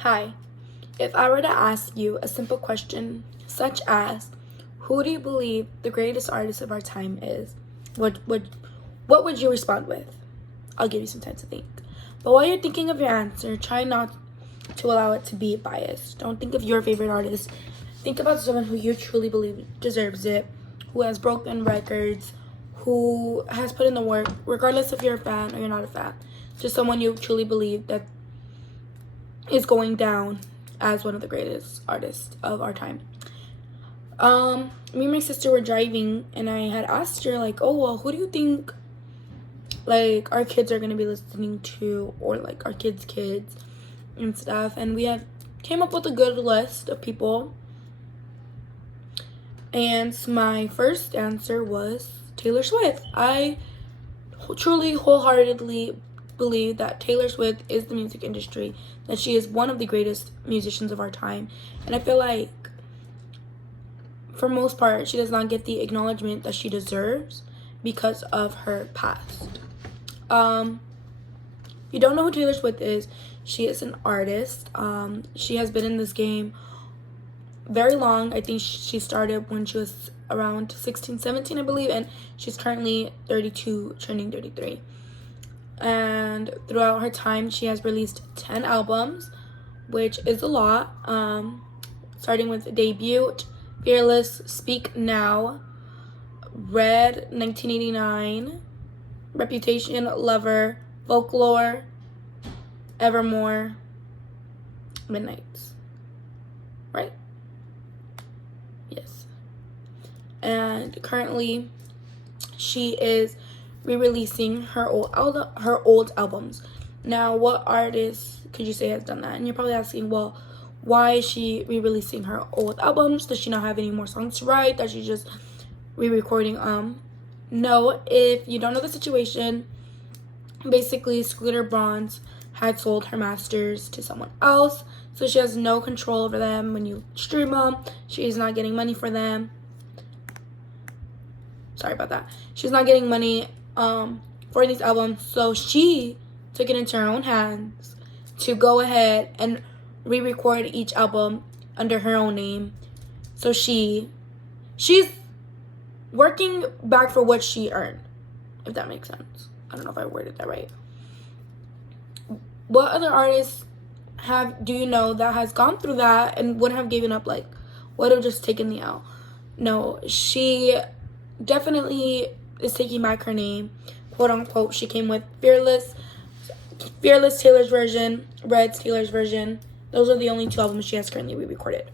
Hi, if I were to ask you a simple question such as, who do you believe the greatest artist of our time is? What would you respond with? I'll give you some time to think. But while you're thinking of your answer, try not to allow it to be biased. Don't think of your favorite artist. Think about someone who you truly believe deserves it, who has broken records, who has put in the work, regardless if you're a fan or you're not a fan. Just someone you truly believe that is going down as one of the greatest artists of our time. Me and my sister were driving, and I had asked her, like, oh, well, who do you think, like, our kids are going to be listening to, or, like, our kids' and stuff, and we had came up with a good list of people, and my first answer was Taylor Swift. I truly, wholeheartedly believe that Taylor Swift is the music industry, that she is one of the greatest musicians of our time, and I feel like for most part she does not get the acknowledgement that she deserves because of her past. If you don't know who Taylor Swift is, she is an artist. She has been in this game very long. I think she started when she was around 16, 17, I believe, and she's currently 32, turning 33. And throughout her time, she has released 10 albums, which is a lot. Starting with Debut, Fearless, Speak Now, Red, 1989, Reputation, Lover, Folklore, Evermore, Midnights. Right? Yes. And currently, she is re-releasing her old albums. Now, what artist could you say has done that? And you're probably asking, well, why is she re-releasing her old albums? Does she not have any more songs to write? Does she just re-recording? No. If you don't know the situation, basically Scooter Braun's had sold her masters to someone else, so she has no control over them. When you stream them, she's not getting money for them. Sorry about that. She's not getting money for these albums, so she took it into her own hands to go ahead and re-record each album under her own name. So she's working back for what she earned, if that makes sense. I don't know if I worded that right. What other artists do you know that has gone through that and wouldn't have given up, like, would have just taken the L? No, she definitely is taking back her name, quote unquote. She came with Fearless Taylor's version, Red's Taylor's version. Those are the only two albums she has currently re-recorded.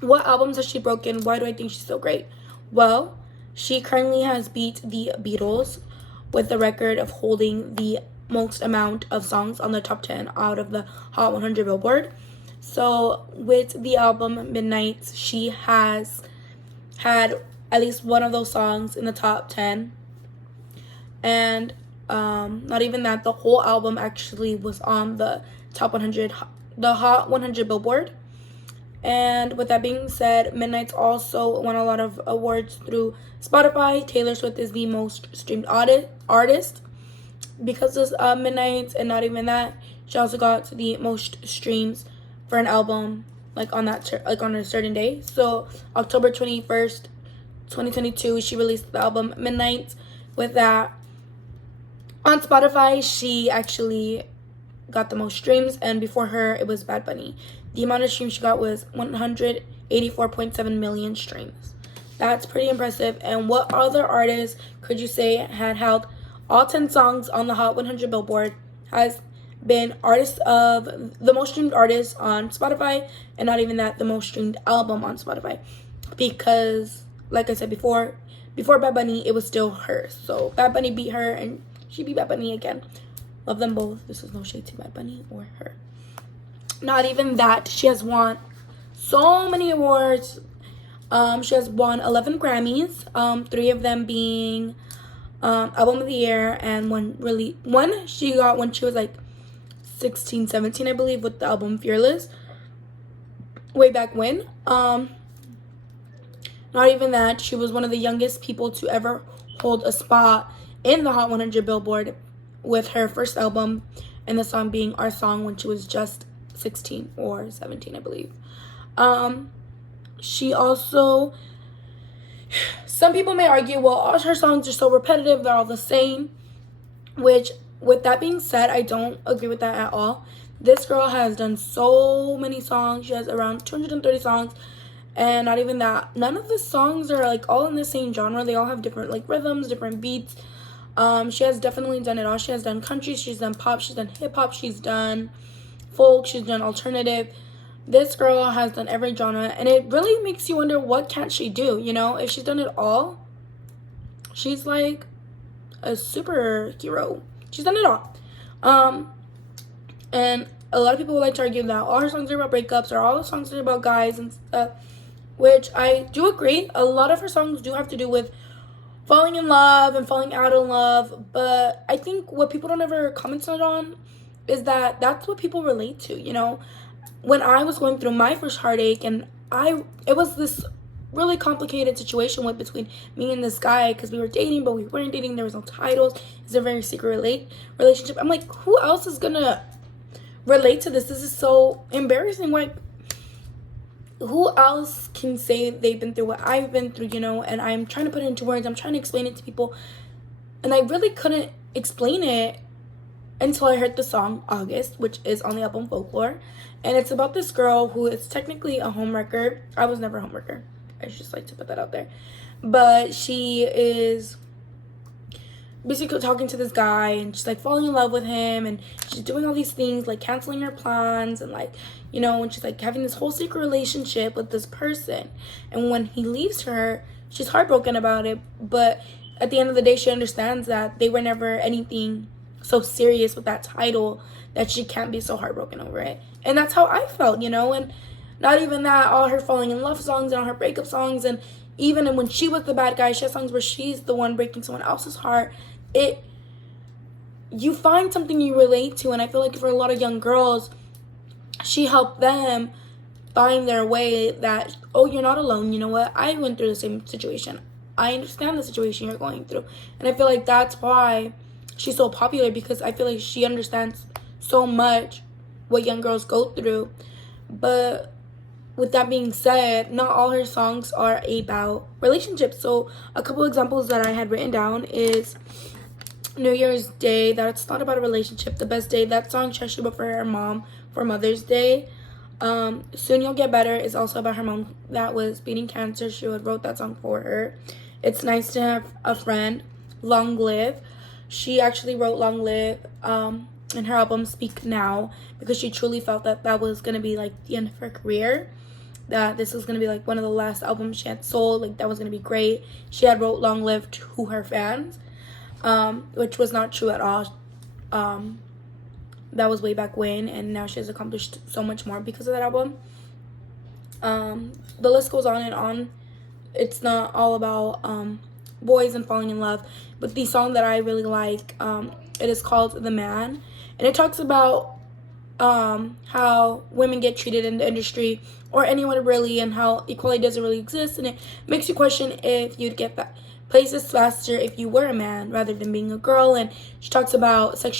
What albums has she broken? Why do I think she's so great? Well, she currently has beat the Beatles with the record of holding the most amount of songs on the top 10 out of the Hot 100 Billboard. So with the album Midnights, she has had at least one of those songs in the top 10. And not even that, the whole album actually was on the top 100, the Hot 100 Billboard. And with that being said, Midnights also won a lot of awards through Spotify. Taylor Swift is the most streamed artist because of Midnights, and not even that, she also got the most streams for an album, like on a certain day. So October 21st, 2022, she released the album Midnights. With that, on Spotify, she actually got the most streams, and before her, it was Bad Bunny. The amount of streams she got was 184.7 million streams. That's pretty impressive. And what other artists could you say had held all 10 songs on the Hot 100 Billboard, has been artist of the most streamed artist on Spotify, and not even that, the most streamed album on Spotify? Because, like I said before Bad Bunny, it was still her. So Bad Bunny beat her, and she beat Bad Bunny again. Love them both. This is no shade to Bad Bunny or her. Not even that, she has won so many awards. She has won 11 Grammys, 3 of them being Album of the Year, and one she got when she was like 16, 17, I believe, with the album Fearless, way back when. Not even that, she was one of the youngest people to ever hold a spot in the Hot 100 Billboard with her first album, and the song being Our Song, when she was just 16 or 17, I believe. She also, some people may argue, well, all her songs are so repetitive, they're all the same, which, with that being said, I don't agree with that at all. This girl has done so many songs. She has around 230 songs, and not even that. None of the songs are like all in the same genre. They all have different like rhythms, different beats. She has definitely done it all. She has done country, she's done pop, she's done hip hop, she's done folk, she's done alternative. This girl has done every genre, and it really makes you wonder, what can't she do? You know, if she's done it all, she's like a superhero. She's done it all. And a lot of people would like to argue that all her songs are about breakups, or all the songs are about guys and stuff, which I do agree. A lot of her songs do have to do with falling in love and falling out of love, but I think what people don't ever comment on is that that's what people relate to. You know, when I was going through my first heartache, and it was this really complicated situation between me and this guy, because we were dating but we weren't dating, there was no titles, it's a very secret relationship. I'm like, who else is gonna relate to this? This is so embarrassing. Like, who else can say they've been through what I've been through, you know? And I'm trying to put it into words, I'm trying to explain it to people, and I really couldn't explain it until I heard the song August, which is on the album Folklore. And it's about this girl who is technically a homewrecker. I was never a homewrecker, I just like to put that out there. But she is basically talking to this guy, and she's like falling in love with him, and she's doing all these things like canceling her plans, and like, you know, and she's like having this whole secret relationship with this person. And when he leaves her, she's heartbroken about it, but at the end of the day, she understands that they were never anything so serious with that title that she can't be so heartbroken over it. And that's how I felt, you know. And not even that, all her falling in love songs and all her breakup songs, and even when she was the bad guy, she has songs where she's the one breaking someone else's heart. You find something you relate to, and I feel like for a lot of young girls, she helped them find their way, that, oh, you're not alone. You know what? I went through the same situation. I understand the situation you're going through. And I feel like that's why she's so popular, because I feel like she understands so much what young girls go through. But with that being said, not all her songs are about relationships. So a couple examples that I had written down is New Year's Day, that's not about a relationship. The Best Day, that song she actually wrote for her mom for Mother's Day. Soon You'll Get Better is also about her mom that was beating cancer. She wrote that song for her. It's Nice to Have a Friend. Long Live, she actually wrote Long Live in her album Speak Now, because she truly felt that that was going to be like the end of her career, that this was going to be like one of the last albums she had sold, like that was going to be great. She had wrote Long Live to her fans, which was not true at all. That was way back when, and now she has accomplished so much more because of that album. The list goes on and on. It's not all about boys and falling in love, but the song that I really like, it is called The Man, and it talks about how women get treated in the industry, or anyone really, and how equality doesn't really exist, and it makes you question if you'd get that places faster if you were a man rather than being a girl. And she talks about being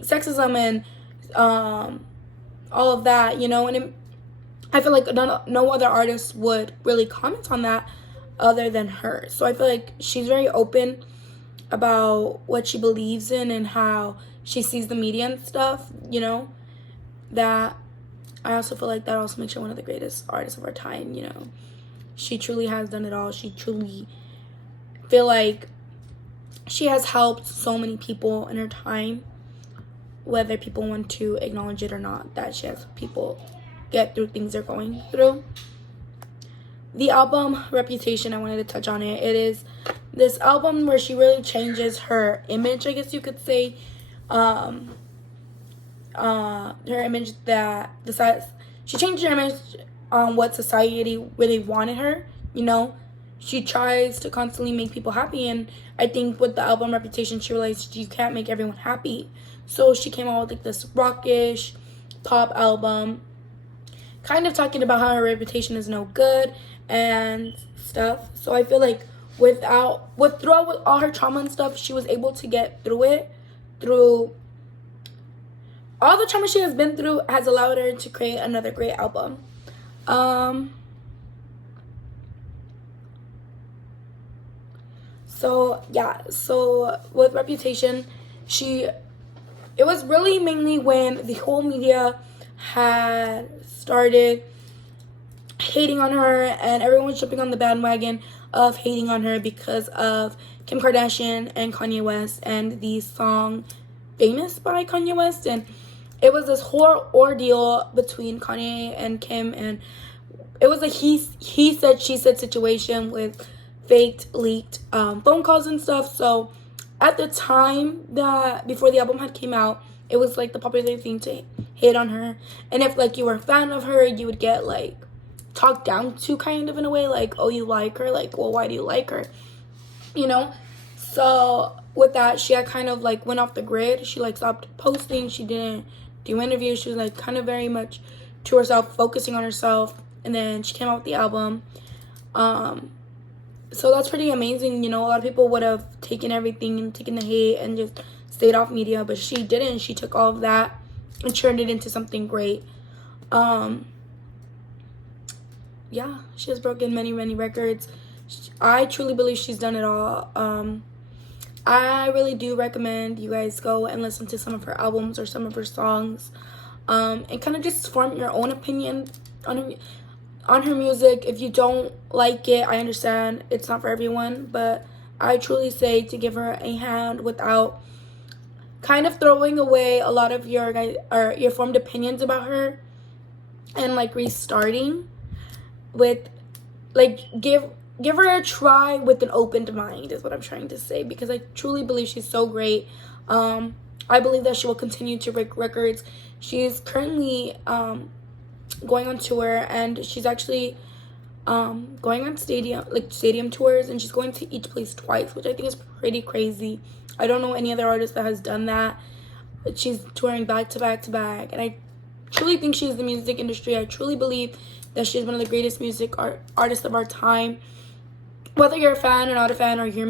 sexism and all of that, you know. And I feel like no other artist would really comment on that other than her. So I feel like she's very open about what she believes in and how she sees the media and stuff, you know. That I also feel like that also makes her one of the greatest artists of our time, you know. She truly has done it all. She truly feel like she has helped so many people in her time, whether people want to acknowledge it or not, that she has people get through things they're going through. The album Reputation, I wanted to touch on it. It is this album where she really changes her image, I guess you could say. Her image she changed her image on what society really wanted her, you know. She tries to constantly make people happy, and I think with the album Reputation, she realized you can't make everyone happy. So she came out with like this rockish pop album, kind of talking about how her reputation is no good and stuff. So I feel like throughout all her trauma and stuff, she was able to get through it through all the trauma she has been through has allowed her to create another great album. So yeah, so with Reputation, it was really mainly when the whole media had started hating on her, and everyone was jumping on the bandwagon of hating on her because of Kim Kardashian and Kanye West and the song Famous by Kanye West. And it was this whole ordeal between Kanye and Kim, and it was a he said she said situation with faked leaked phone calls and stuff. So at the time, that before the album had came out, it was like the popular thing to hate on her. And if like you were a fan of her, you would get like talked down to, kind of, in a way, like, oh, you like her, like, well, why do you like her, you know? So with that, she had kind of like went off the grid. She like stopped posting, she didn't do interviews, she was like kind of very much to herself, focusing on herself. And then she came out with the album. So that's pretty amazing. You know, a lot of people would have taken everything and taken the hate and just stayed off media, but she didn't. She took all of that and turned it into something great. Yeah, she has broken many, many records. I truly believe she's done it all. I really do recommend you guys go and listen to some of her albums or some of her songs, and kind of just form your own opinion on her music. If you don't like it, I understand, it's not for everyone, but I truly say to give her a hand without kind of throwing away a lot of your formed opinions about her, and like restarting with, like, give her a try with an opened mind, is what I'm trying to say, because I truly believe she's so great. I believe that she will continue to break records. She's currently going on tour, and she's actually going on stadium tours, and she's going to each place twice, which I think is pretty crazy. I don't know any other artist that has done that. But she's touring back to back to back, and I truly think she's the music industry. I truly believe that she's one of the greatest music artists of our time. Whether you're a fan or not a fan, or you're